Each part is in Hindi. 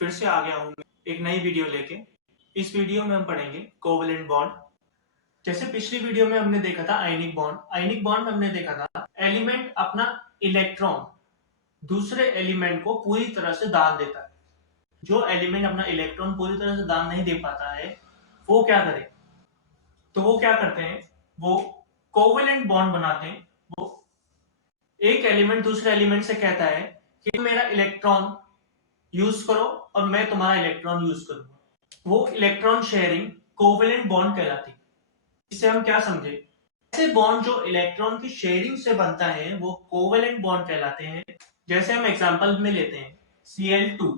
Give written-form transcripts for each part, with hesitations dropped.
फिर से आ गया हूं एक नई वीडियो लेके। इस वीडियो में हम पढ़ेंगे कोवेलेंट बॉन्ड। जैसे पिछली वीडियो में हमने देखा था आयनिक बॉन्ड। आयनिक बॉन्ड में हमने देखा था एलिमेंट अपना इलेक्ट्रॉन दूसरे एलिमेंट को पूरी तरह से दान देता है। जो एलिमेंट अपना इलेक्ट्रॉन पूरी तरह से दान नहीं दे पाता है वो क्या करे, तो वो क्या करते हैं, वो कोवेलेंट बॉन्ड बनाते हैं। वो एक एलिमेंट दूसरे एलिमेंट से कहता है कि मेरा इलेक्ट्रॉन यूज करो और मैं तुम्हारा इलेक्ट्रॉन यूज करूंगा। वो इलेक्ट्रॉन शेयरिंग कोवेलेंट बॉन्ड कहलाती है। इससे हम क्या समझे, ऐसे बॉन्ड जो इलेक्ट्रॉन की शेयरिंग से बनता है वो कोवेलेंट बॉन्ड कहलाते हैं। जैसे हम एग्जांपल में लेते हैं Cl2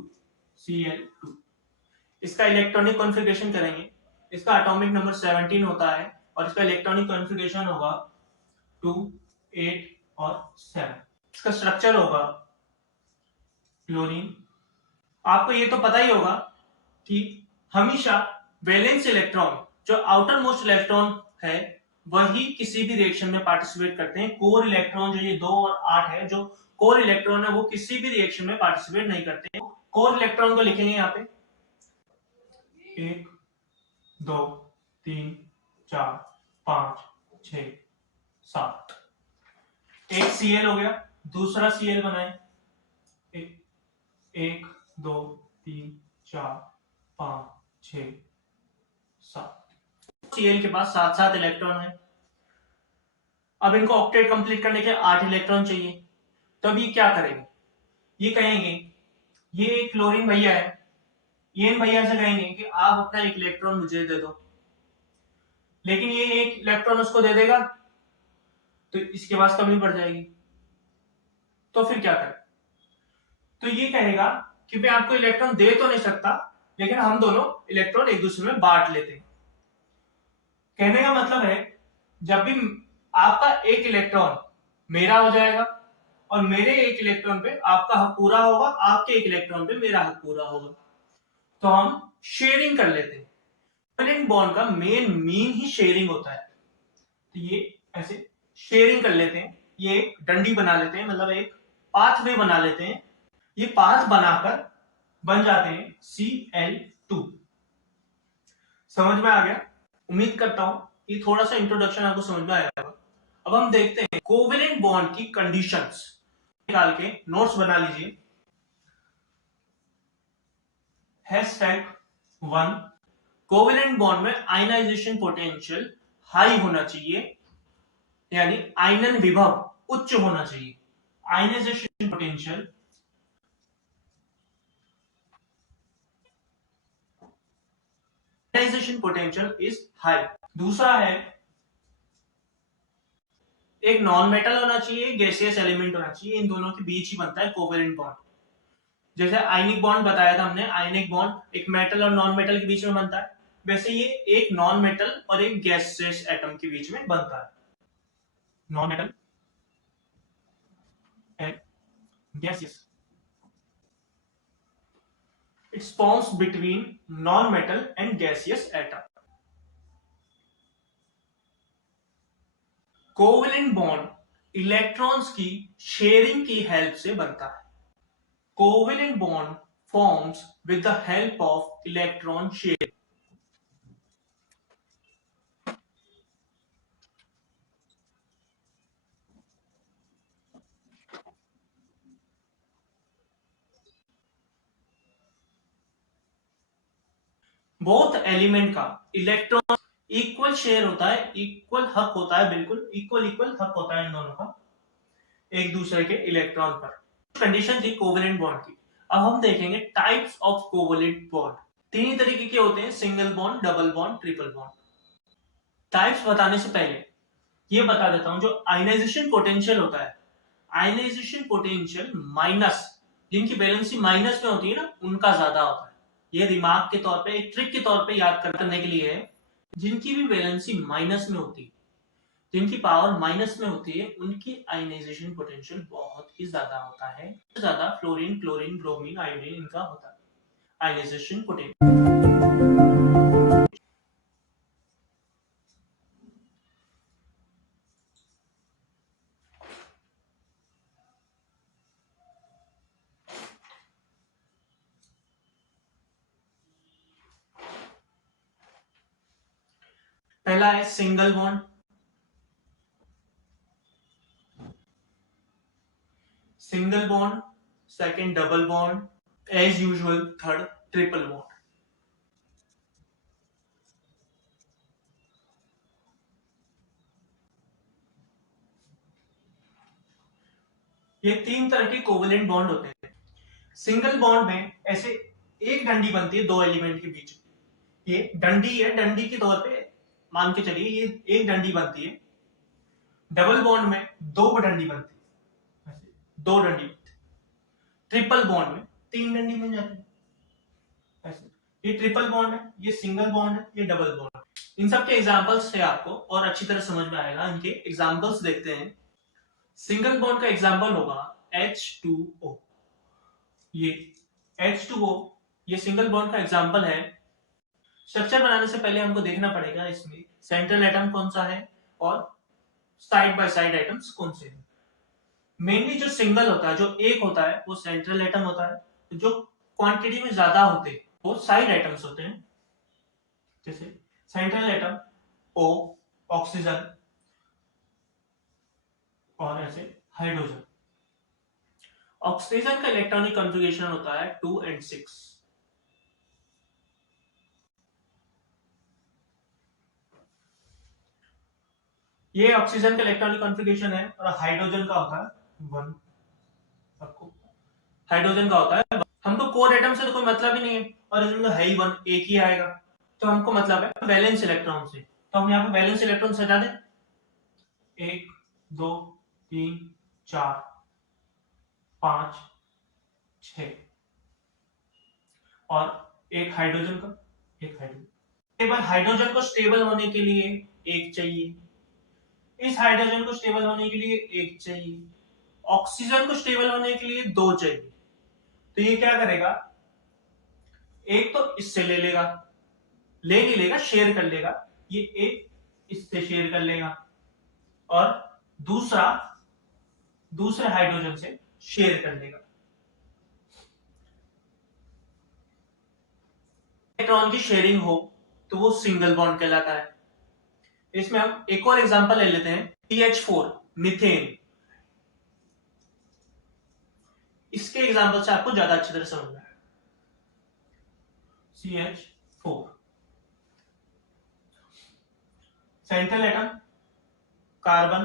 इसका इलेक्ट्रॉनिक कॉन्फ़िगरेशन करेंगे। इसका एटॉमिक नंबर 17 होता है और इसका इलेक्ट्रॉनिक कॉन्फ़िगरेशन होगा 2, 8 और 7। इसका स्ट्रक्चर होगा क्लोरीन। आपको ये तो पता ही होगा कि हमेशा वैलेंस इलेक्ट्रॉन जो आउटर मोस्ट इलेक्ट्रॉन है वही किसी भी रिएक्शन में पार्टिसिपेट करते हैं। कोर इलेक्ट्रॉन जो ये 2 और 8 है, जो कोर इलेक्ट्रॉन है वो किसी भी रिएक्शन में पार्टिसिपेट नहीं करते हैं। कोर इलेक्ट्रॉन को लिखेंगे यहाँ पे 1, 2, 3, 4, 5, 6, 7। एक Cl हो गया, दूसरा Cl बनाए 1, 2, 3, 4, 5, 6, 7। Cl के पास 7 इलेक्ट्रॉन है। अब इनको ऑक्टेट कंप्लीट करने के 8 इलेक्ट्रॉन चाहिए। तो अब ये क्या करेंगे, ये कहेंगे ये क्लोरीन भैया है, ये इन भैया से कहेंगे कि आप अपना एक इलेक्ट्रॉन मुझे दे दो, लेकिन ये एक इलेक्ट्रॉन उसको दे देगा तो इसके पास कमी पड़ जाएगी। तो फिर क्या करें, तो ये कहेगा कि मैं आपको इलेक्ट्रॉन दे तो नहीं सकता, लेकिन हम दोनों इलेक्ट्रॉन एक दूसरे में बांट लेते हैं। कहने का मतलब है जब भी आपका एक इलेक्ट्रॉन मेरा हो जाएगा और मेरे एक इलेक्ट्रॉन पे आपका हक पूरा होगा, आपके एक इलेक्ट्रॉन पे मेरा हक पूरा होगा, तो हम शेयरिंग कर लेते हैं। कोवेलेंट बॉन्ड का मेन मीन ही शेयरिंग होता है। तो ये ऐसे शेयरिंग कर लेते हैं, ये एक डंडी बना लेते हैं, मतलब एक पाथवे बना लेते हैं। ये पाथ बनाकर बन जाते हैं Cl2। समझ में आ गया? उम्मीद करता हूं कि थोड़ा सा इंट्रोडक्शन आपको समझ में आया होगा। अब हम देखते हैं कोवेलेंट बॉन्ड की कंडीशंस निकाल के नोट्स बना लीजिए। #1 कोवेलेंट बॉन्ड में आयनाइजेशन पोटेंशियल हाई होना चाहिए, यानी आयनन विभव उच्च होना चाहिए। Ionisation potential is high. दूसरा है एक नॉन मेटल होना चाहिए, गैसियस एलिमेंट होना चाहिए। इन दोनों के बीच ही बनता है कोवेलेंट बॉन्ड। जैसे आयनिक बॉन्ड बताया था हमने, आयनिक बॉन्ड एक मेटल और नॉन मेटल के बीच में बनता है, वैसे ये एक नॉन मेटल और एक गैसियस एटम के बीच में बनता है। Non metal and gaseous, it forms between non-metal and gaseous atom. Covalent bond electrons की शेयरिंग की हेल्प से बनता है। Covalent bond forms with the help of electron sharing. Both element का इलेक्ट्रॉन इक्वल शेयर होता है, इक्वल हक होता है, बिल्कुल इक्वल इक्वल हक होता है इन दोनों का एक दूसरे के इलेक्ट्रॉन पर। कंडीशन थी कोवेलेंट बॉन्ड की। अब हम देखेंगे टाइप्स ऑफ कोवेलेंट बॉन्ड। 3 तरीके के होते हैं, single bond, double bond, triple bond. Types बताने से पहले ये बता देता हूं, जो आयनाइजेशन पोटेंशियल होता है, आयनाइजेशन पोटेंशियल माइनस, जिनकी वैलेंसी माइनस में होती है ना, उनका ज्यादा होता है। ये दिमाग के तौर पे एक ट्रिक के तौर पे याद करने के लिए है। जिनकी भी वैलेंसी माइनस में होती है, जिनकी पावर माइनस में होती है, उनकी आयनाइजेशन पोटेंशियल बहुत ही ज्यादा होता है। ज्यादा फ्लोरीन, क्लोरीन, ब्रोमीन, आयोडीन इनका होता है आयनाइजेशन पोटेंशियल। पहला है single bond, single bond, second double bond, as usual third triple bond. ये तीन तरह के कोवेलेंट बॉन्ड होते हैं। सिंगल बॉन्ड में ऐसे एक डंडी बनती है दो एलिमेंट के बीच। ये डंडी है, डंडी के तौर पे मान के चलिए ये एक डंडी बनती है। डबल बॉन्ड में दो डंडी बनती है, ऐसे दो डंडी बनती है। ट्रिपल बॉन्ड में तीन डंडी बन जाती है ऐसे। ये ट्रिपल बॉन्ड है, ये सिंगल बॉन्ड है, ये डबल बॉन्ड है। इन सब के एग्जांपल्स से आपको और अच्छी तरह समझ में आएगा। इनके एग्जांपल्स देखते हैं। सिंगल बॉन्ड का एग्जांपल होगा H2O। ये H2O ये सिंगल बॉन्ड का एग्जांपल है। स्ट्रक्चर बनाने से पहले हमको देखना पड़ेगा इसमें सेंट्रल एटम कौन सा है और साइड बाय साइड एटम्स कौन से हैं। मेनली जो सिंगल होता है, जो एक होता है, वो सेंट्रल एटम होता है। जो क्वांटिटी में ज्यादा होते हैं वो साइड एटम्स होते हैं। जैसे सेंट्रल एटम O ऑक्सीजन और ऐसे हाइड्रोजन। ऑक्सीजन का इलेक्ट्रॉनिक कॉन्फ़िगरेशन होता है 2 and 6। ये ऑक्सीजन का इलेक्ट्रॉनिक कॉन्फ़िगरेशन है। और हाइड्रोजन का होता है 1। आपको हाइड्रोजन का होता है। हमको कोर एटम से तो कोई मतलब ही नहीं है और इसमें तो है ही 1, एक ही आएगा। तो हमको मतलब है वैलेंस इलेक्ट्रॉन से। तो हम यहाँ पे वैलेंस इलेक्ट्रॉन सजा दें 1 2 3 4 5 6 और एक हाइड्रोजन का, एक हाइड्रोजन। केवल हाइड्रोजन को स्टेबल होने के लिए एक चाहिए, इस हाइड्रोजन को स्टेबल होने के लिए एक चाहिए, ऑक्सीजन को स्टेबल होने के लिए दो चाहिए। तो ये क्या करेगा, एक तो इससे ले लेगा, ले नहीं लेगा, शेयर कर लेगा। ये एक इससे शेयर कर लेगा और दूसरा दूसरे हाइड्रोजन से शेयर कर लेगा। इलेक्ट्रॉन की शेयरिंग हो तो वो सिंगल बॉन्ड कहलाता है। इसमें हम एक और एग्जांपल ले लेते हैं, CH4 मीथेन। इसके एग्जांपल से आपको ज्यादा अच्छी तरह समझ में आएगा। CH4 central atom carbon,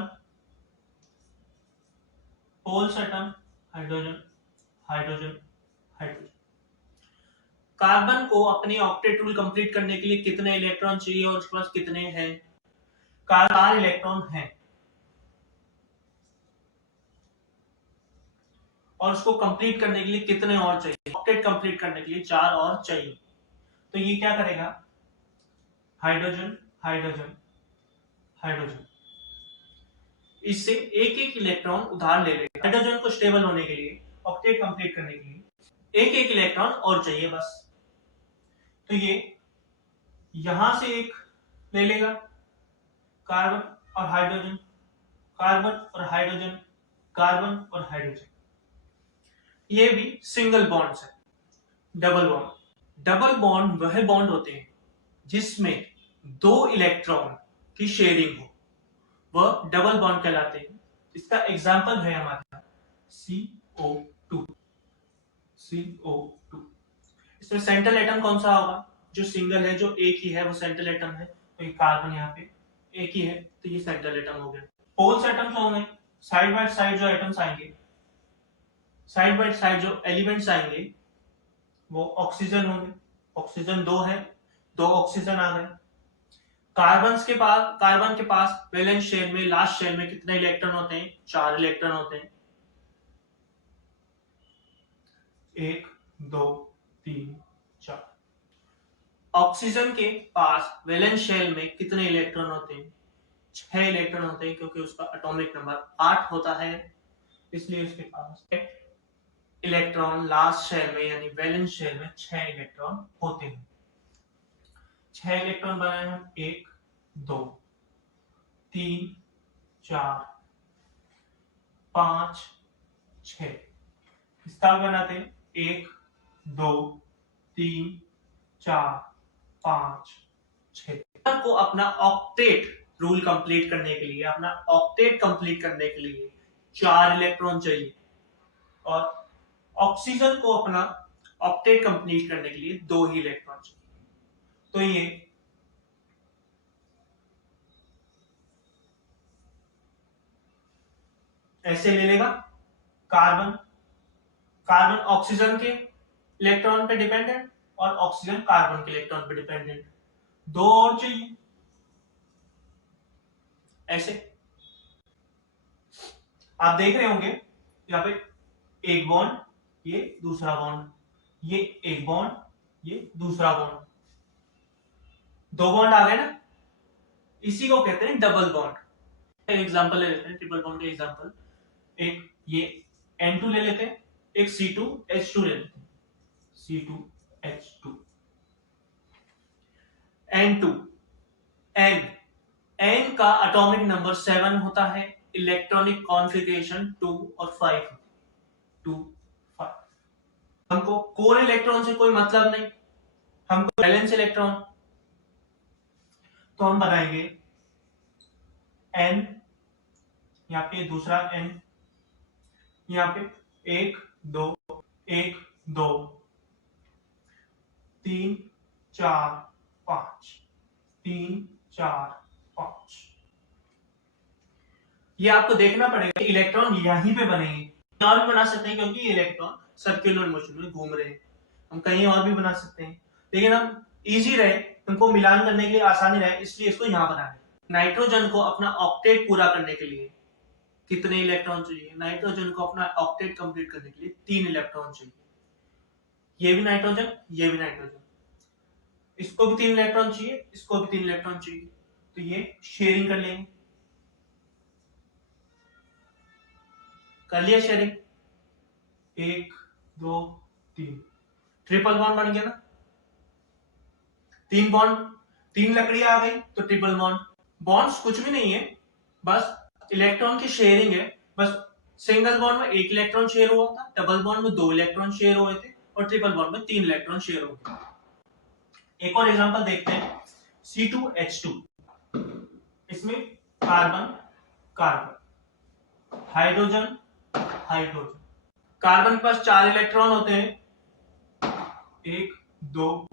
poles atom hydrogen hydrogen hydrogen. Carbon को अपनी ऑक्टेट रूल कंप्लीट करने के लिए कितने इलेक्ट्रॉन चाहिए और उसके पास कितने हैं? 4 इलेक्ट्रॉन हैं और उसको कंप्लीट करने के लिए कितने और चाहिए? ऑक्टेट कंप्लीट करने के लिए 4 और चाहिए। तो ये क्या करेगा, हाइड्रोजन हाइड्रोजन हाइड्रोजन, इससे एक एक इलेक्ट्रॉन उधार ले लेगा। हाइड्रोजन को स्टेबल होने के लिए, ऑक्टेट कंप्लीट करने के लिए एक एक इलेक्ट्रॉन और चाहिए बस। तो ये यहां से एक ले लेगा, कार्बन और हाइड्रोजन, कार्बन और हाइड्रोजन, कार्बन और हाइड्रोजन। ये भी सिंगल बॉन्ड है। डबल बॉन्ड, डबल बॉन्ड वह बॉन्ड होते हैं जिसमें दो इलेक्ट्रॉन की शेयरिंग हो, वह डबल बॉन्ड कहलाते हैं। इसका एग्जांपल है हमारे CO2। CO2 इसमें सेंट्रल एटम कौन सा होगा? जो सिंगल है, जो एक ही है, वो सेंट्रल एटम है। तो ये कार्बन यहाँ पे एक ही है, तो ये सेंट्रल एटम हो गया। पोल्स एटम्स होंगे, साइड बाय साइड जो एटम्स आएंगे, साइड बाय साइड जो एलिमेंट्स आएंगे वो ऑक्सीजन होंगे। ऑक्सीजन 2 है, 2 ऑक्सीजन आ गए। कार्बन के पास वैलेंस शेल में, लास्ट शेल में कितने इलेक्ट्रॉन होते हैं? 4 इलेक्ट्रॉन होते हैं। 1 2 3 4। ऑक्सीजन के पास वैलेंस शेल में कितने इलेक्ट्रॉन होते हैं? 6 इलेक्ट्रॉन होते हैं, क्योंकि उसका एटॉमिक नंबर 8 होता है, इसलिए उसके पास इलेक्ट्रॉन लास्ट शेल में यानी वैलेंस शेल में 6 इलेक्ट्रॉन होते हैं। 6 इलेक्ट्रॉन बनाए हम, 1 2 3 4 5 6। इसका बनाते हैं 1 2 3 4 5 6। को अपना ऑक्टेट रूल कंप्लीट करने के लिए, अपना ऑक्टेट कंप्लीट करने के लिए 4 इलेक्ट्रॉन चाहिए, और ऑक्सीजन को अपना ऑक्टेट कंप्लीट करने के लिए 2 ही इलेक्ट्रॉन चाहिए। तो ये ऐसे ले लेगा, कार्बन कार्बन ऑक्सीजन के इलेक्ट्रॉन पे डिपेंडेंट और ऑक्सीजन कार्बन के इलेक्ट्रॉन पे डिपेंडेंट, 2 और चाहिए ऐसे। आप देख रहे होंगे यहाँ पे एक बॉन्ड, ये दूसरा बॉन्ड, ये एक बॉन्ड, ये दूसरा बॉन्ड, 2 बॉन्ड आ गए ना, इसी को कहते हैं डबल बॉन्ड। एग्जांपल ले लेते हैं, ट्रिपल बॉन्ड का एग्जांपल, एक ये N2 ले लेते हैं, एक C2H2 ले लेते हैं, C2H2, N2, N का एटॉमिक नंबर 7 होता है, इलेक्ट्रॉनिक कॉन्फ़िगरेशन 2 और 5, 2 5। हमको कोर इलेक्ट्रॉन से कोई मतलब नहीं, हमको वैलेंस इलेक्ट्रॉन, तो हम बनाएंगे N, यहाँ पे दूसरा N, यहाँ पे 1 2 1 2 3 4 5 3 4 5। ये आपको देखना पड़ेगा इलेक्ट्रॉन यहीं पे बनेंगे, और भी बना सकते हैं क्योंकि इलेक्ट्रॉन सर्कुलर मोशन में घूम रहे हैं, हम कहीं और भी बना सकते हैं, लेकिन हम इजी रहे, हमको मिलान करने के लिए आसानी रहे, इसलिए इसको यहां बनाया। नाइट्रोजन को अपना ऑक्टेट पूरा करने के लिए कितने इलेक्ट्रॉन चाहिए? नाइट्रोजन को अपना ऑक्टेट कंप्लीट करने के लिए 3 इलेक्ट्रॉन चाहिए। ये भी नाइट्रोजन, ये भी नाइट्रोजन, इसको भी 3 इलेक्ट्रॉन चाहिए, इसको भी 3 इलेक्ट्रॉन चाहिए, तो ये शेयरिंग कर लेंगे। कर लिया शेयरिंग, 1 2 3, ट्रिपल बॉन्ड बन गया ना, 3 बॉन्ड, 3 लकड़ियां आ गई तो ट्रिपल बॉन्ड। बॉन्ड्स कुछ भी नहीं है, बस इलेक्ट्रॉन की शेयरिंग है, बस सिंगल बॉन्ड में 1 इलेक्ट्रॉन शेयर हुआ था, डबल बॉन्ड में 2 इलेक्ट्रॉन शेयर हुए थे, और ट्रिपल बॉन्ड में 3 इलेक्ट्रॉन शेयर हुए थे। एक और एग्जांपल देखते हैं, C2H2, इसमें carbon carbon, hydrogen hydrogen, carbon के पास 4 इलेक्ट्रॉन होते हैं, 1 2,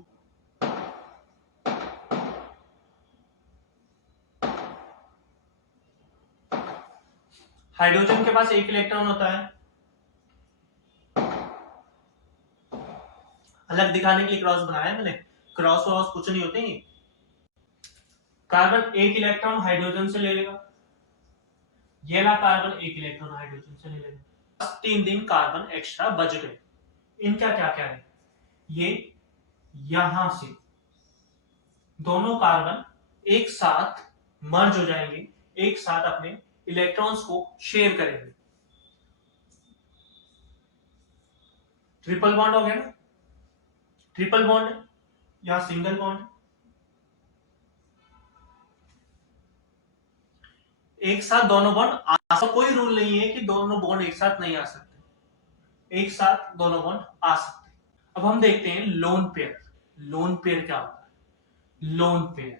हाइड्रोजन के पास 1 इलेक्ट्रॉन होता है, अलग दिखाने के लिए क्रॉस बनाया है मैंने, क्रॉस क्रॉस कुछ नहीं होते हैं। कार्बन 1 इलेक्ट्रॉन हाइड्रोजन से ले लेगा, ये ना कार्बन 1 इलेक्ट्रॉन हाइड्रोजन से ले लेगा, 3 कार्बन एक्स्ट्रा बच गए। इनका क्या क्या है, ये यहां से दोनों कार्बन एक साथ मर्ज हो जाएंगे, एक साथ अपने इलेक्ट्रॉन्स को शेयर करेंगे, ट्रिपल बॉन्ड हो गया ना, ट्रिपल बॉन्ड है, यहां सिंगल बॉन्ड, एक साथ दोनों बॉन्ड आ, कोई रूल नहीं है कि दोनों बॉन्ड एक साथ नहीं आ सकते, एक साथ दोनों बॉन्ड आ सकते। अब हम देखते हैं लोन पेयर। लोन पेयर क्या होता है? लोन पेयर,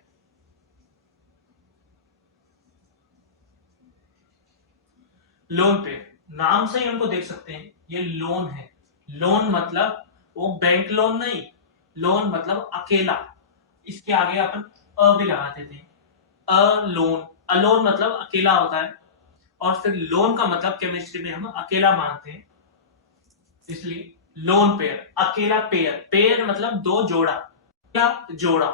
लोन पेयर नाम से ही हमको देख सकते हैं ये लोन है। लोन मतलब वो बैंक लोन नहीं, लोन मतलब अकेला, इसके आगे अपन अ भी लगा देते हैं, अलोन, अलोन मतलब अकेला होता है, और फिर लोन का मतलब केमिस्ट्री में हम अकेला मानते हैं, इसलिए लोन पेयर, अकेला पेयर, पेयर मतलब 2 जोड़ा, या जोड़ा,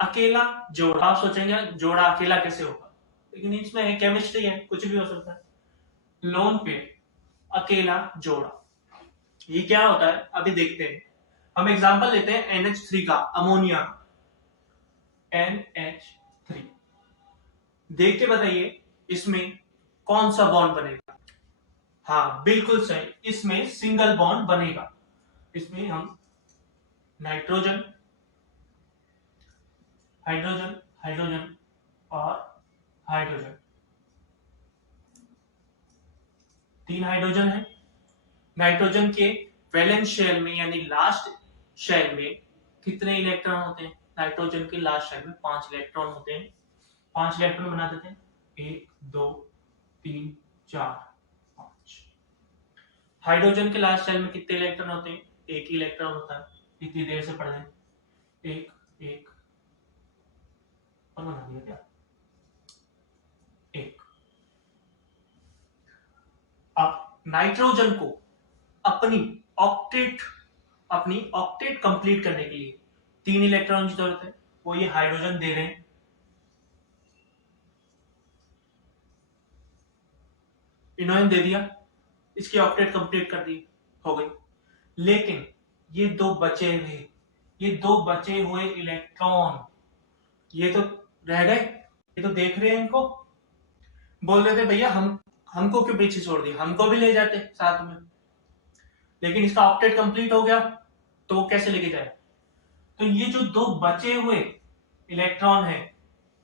अकेला जोड़ा। आप सोचेंगे जोड़ा अकेला कैसे होगा, लेकिन इसमें केमिस्ट्री है, कुछ भी हो सकता है। लोन पेयर, अकेला जोड़ा, ये क्या होता है अभी देखते हैं। हम एग्जांपल लेते हैं NH3 का, अमोनिया, NH3, देख के बताइए इसमें कौन सा बॉन्ड बनेगा। हाँ बिल्कुल सही, इसमें सिंगल बॉन्ड बनेगा, इसमें हम नाइट्रोजन हाइड्रोजन हाइड्रोजन और हाइड्रोजन, 3 हाइड्रोजन है। नाइट्रोजन के वैलेंस शेल में यानी लास्ट शेल में कितने इलेक्ट्रॉन होते हैं? नाइट्रोजन के लास्ट शेल में 5 इलेक्ट्रॉन होते हैं। 5 इलेक्ट्रॉन बना देते हैं, 1 2 3 4 5। हाइड्रोजन के लास्ट शेल में कितने इलेक्ट्रॉन होते हैं? एक ही इलेक्ट्रॉन होता है। इतनी देर से पढ़ रहे हैं, एक एक और बना दिया क्या, एक। अब नाइट्रोजन को अपनी ऑक्टेट कंप्लीट करने के लिए 3 इलेक्ट्रॉन की जरूरत है, वो ये हाइड्रोजन दे रहे हैं। इन्होंने दे दिया, इसकी ऑक्टेट कंप्लीट कर दी, हो गई। लेकिन ये दो बचे हुए इलेक्ट्रॉन ये तो रह गए, ये तो देख रहे हैं, इनको बोल रहे थे भैया हमको क्यों पीछे छोड़ दिया, हमको भी ले जाते साथ में। लेकिन इसका ऑक्टेट कंप्लीट हो गया तो वो कैसे लेके जाए? तो ये जो दो बचे हुए इलेक्ट्रॉन है,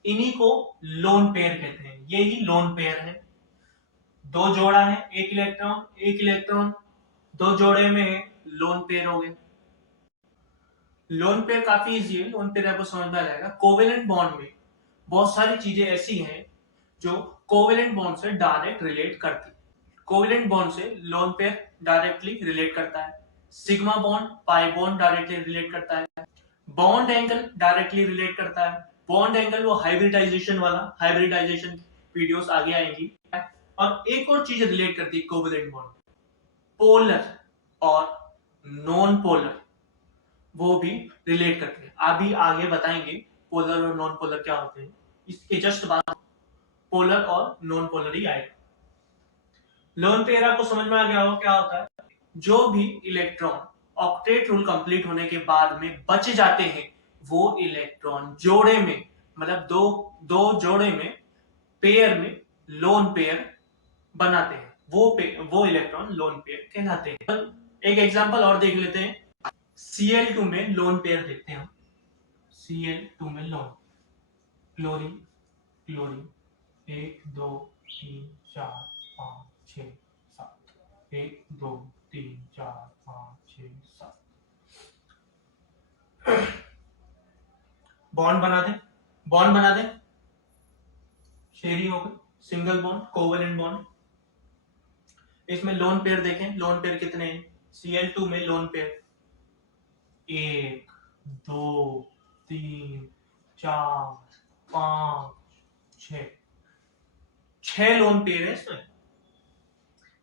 इन्हीं को लोन पेयर कहते हैं। ये ही लोन पेयर है। दो जोड़ा है, एक इलेक्ट्रॉन, दो जोड़े में लोन पेयर हो गए। लोन पेयर काफी इजी है, लोन पेयर आपको समझ में आ जाएगा। कोवेलेंट बॉन्ड में बहुत सारी चीजें ऐसी हैं जो कोवेलेंट बॉन्ड से डायरेक्ट रिलेट करती है। कोवेलेंट बॉन्ड से लोन पेयर डायरेक्टली रिलेट करता है। Sigma bond pi bond directly relate करता है। बॉन्ड एंगल डायरेक्टली रिलेट करता है। बॉन्ड एंगल वो हाइब्रिडाइजेशन वीडियोस आगे आएंगी। और एक और चीज रिलेट करती है कोवेलेंट बॉन्ड, पोलर और नॉन पोलर, वो भी रिलेट करते हैं। अभी आगे बताएंगे पोलर और नॉन पोलर क्या होते हैं। इसके जस्ट बाद पोलर और नॉन पोलर ही आएगा। लोन पेयर आपको समझ में आ गया हो क्या होता है? जो भी इलेक्ट्रॉन ऑक्टेट रूल कंप्लीट होने के बाद में बच जाते हैं, वो इलेक्ट्रॉन जोड़े में, मतलब दो जोड़े में, पेयर में लोन पेयर बनाते हैं। वो इलेक्ट्रॉन लोन पेयर कहलाते हैं। एक एग्जांपल और देख लेते हैं। Cl2 में लोन पेयर देखते हैं हम। Cl2 में लोन, क्लोरीन क्लोरीन, 1 2 3 4 5 6 7, 1 2 3 4 5 6 7। बॉन्ड बना दे, शेयरिंग हो गई, सिंगल बॉन्ड, कोवेलेंट बॉन्ड। इसमें लोन पेयर देखें, लोन पेयर कितने हैं? Cl2 में लोन पेयर 1 2 3 4 5 6, 6 लोन पेयर है इसमें।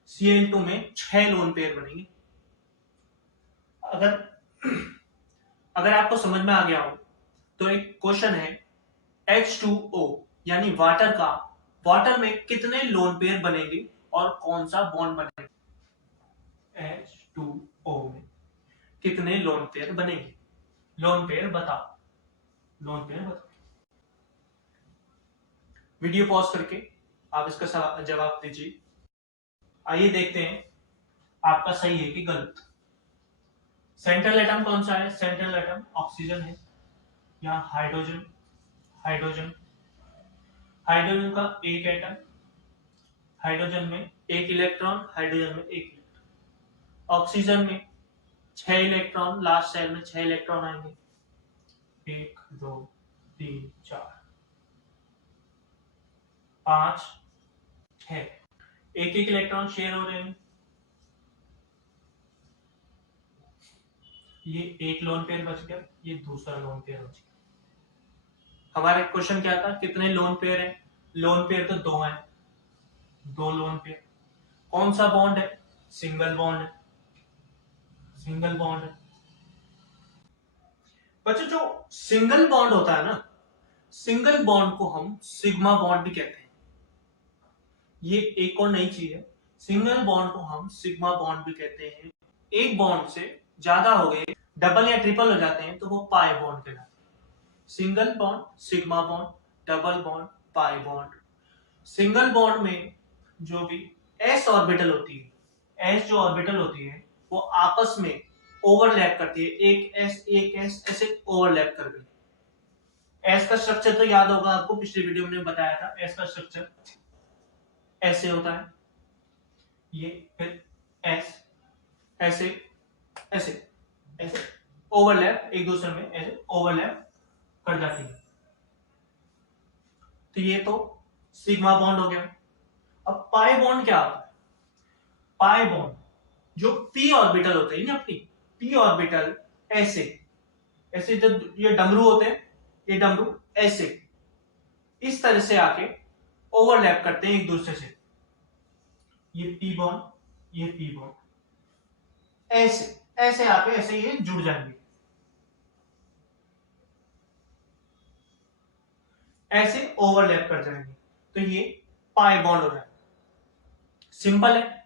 Cl2 में 6 लोन पेयर बनेंगे। अगर आपको समझ में आ गया हो तो एक क्वेश्चन है, H2O यानी वाटर में कितने लोन पेयर बनेंगे और कौन सा बॉन्ड बनेगा? H2O में कितने लोन पेयर बनेंगे? लोन पेयर बताओ। वीडियो पॉज करके आप इसका जवाब दीजिए। आइए देखते हैं आपका सही है कि गलत। सेंट्रल एटम कौन सा है? सेंट्रल एटम ऑक्सीजन है या हाइड्रोजन का एक एटम, हाइड्रोजन में एक इलेक्ट्रॉन, ऑक्सीजन में 6 इलेक्ट्रॉन, लास्ट सेल में 6 इलेक्ट्रॉन आएंगे, 1 2 3 4 5 6, एक इलेक्ट्रॉन शेयर हो रहे हैं। ये एक लोन पेयर बच गया, ये दूसरा लोन पेयर बच गया। हमारा क्वेश्चन क्या था? कितने लोन पेयर है? लोन पेयर तो 2 है, 2 लोन पेयर। कौन सा बॉन्ड है? सिंगल बॉन्ड है। बच्चों जो सिंगल बॉन्ड होता है ना, सिंगल बॉन्ड को हम सिग्मा बॉन्ड भी कहते हैं। ये एक और नई चीज है, सिंगल बॉन्ड को हम सिग्मा बॉन्ड भी कहते हैं। एक बॉन्ड से ज्यादा हो गए, डबल या ट्रिपल हो जाते हैं, तो वो पाई बॉन्ड कहलाते हैं। Single bond, sigma bond, double bond, pi bond. Single bond में जो भी s ऑर्बिटल होती है, वो आपस में ओवरलैप करती है। एक s ऐसे ओवरलैप कर गई। s का स्ट्रक्चर तो याद होगा आपको, पिछले वीडियो में बताया था। s का स्ट्रक्चर ऐसे होता है, ये फिर s ऐसे ओवरलैप, एक दूसरे में ऐसे ओवरलैप कट जाती है। तो ये तो सिग्मा बॉन्ड हो गया। अब पाई बॉन्ड क्या होता है? पाई बॉन्ड जो पी ऑर्बिटल होते हैं ना, अपनी पी ऑर्बिटल ऐसे ऐसे जब ये डमरू होते हैं, ये डमरू ऐसे इस तरह से आके ओवरलैप करते हैं एक दूसरे से। ये पी बॉन्ड, ये पी बॉन्ड ऐसे ऐसे आके ऐसे ये जुड़ जाएंगे, ऐसे ओवरलैप कर जाएंगे। तो ये पाई बॉन्ड हो जाएगा। सिंपल है,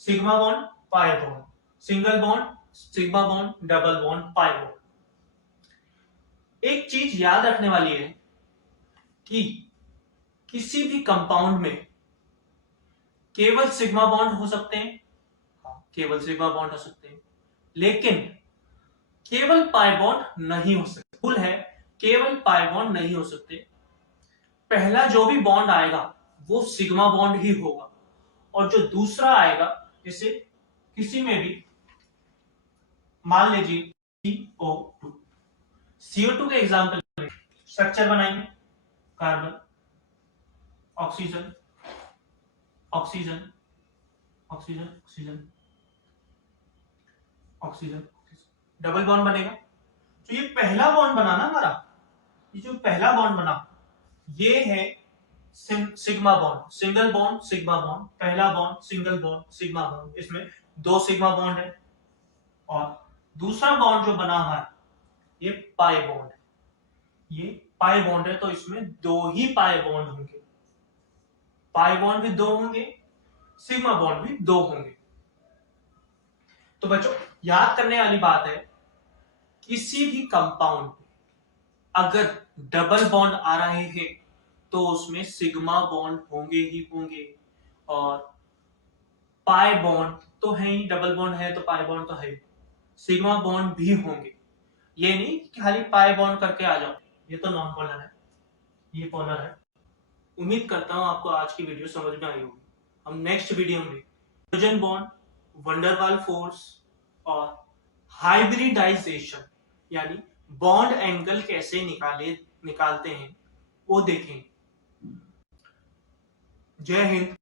sigma bond pi bond, single bond sigma bond, double bond pi bond. एक चीज याद रखने वाली है कि किसी भी कंपाउंड में केवल सिग्मा बॉन्ड हो सकते हैं, केवल सिग्मा बॉन्ड हो सकते हैं, लेकिन केवल पाई बॉन्ड नहीं हो सकते। भूल है, केवल पाई बॉन्ड नहीं हो सकते। पहला जो भी बॉन्ड आएगा वो सिग्मा बॉन्ड ही होगा, और जो दूसरा आएगा, जैसे किसी में भी मान लीजिए CO2, CO2 के एग्जांपल में स्ट्रक्चर बनाएंगे, carbon, oxygen, oxygen, oxygen, oxygen, oxygen, double bond बनेगा। तो ये पहला बॉन्ड बना ना हमारा, ये जो पहला बॉन्ड बना ये है sigma bond, single bond sigma bond, पहला bond single bond sigma bond, इसमें 2 सिग्मा बॉन्ड है। और दूसरा बॉन्ड जो बना है ये पाई बॉन्ड है, ये पाई बॉन्ड है, तो इसमें 2 ही पाई बॉन्ड होंगे। पाई बॉन्ड भी 2 होंगे, सिग्मा बॉन्ड भी 2 होंगे। तो बच्चों याद करने वाली बात है, किसी भी कंपाउंड में अगर डबल बॉन्ड आ रहे हैं तो उसमें सिग्मा बॉन्ड होंगे ही होंगे, और पाई बॉन्ड तो है ही, डबल बॉन्ड है तो पाई बॉन्ड तो है ही, सिग्मा बॉन्ड भी होंगे। ये नहीं कि खाली पाई बॉन्ड करके आ जाओ, ये तो नॉन पोलर है, ये पोलर है। उम्मीद करता हूं आपको आज की वीडियो समझ में आई होगी। हम नेक्स्ट वीडियो में हाइड्रोजन बॉन्ड, वंडरवाल फोर्स और हाइब्रिडाइजेशन यानी बॉन्ड एंगल कैसे निकालते हैं वो देखेंगे। जय हिंद।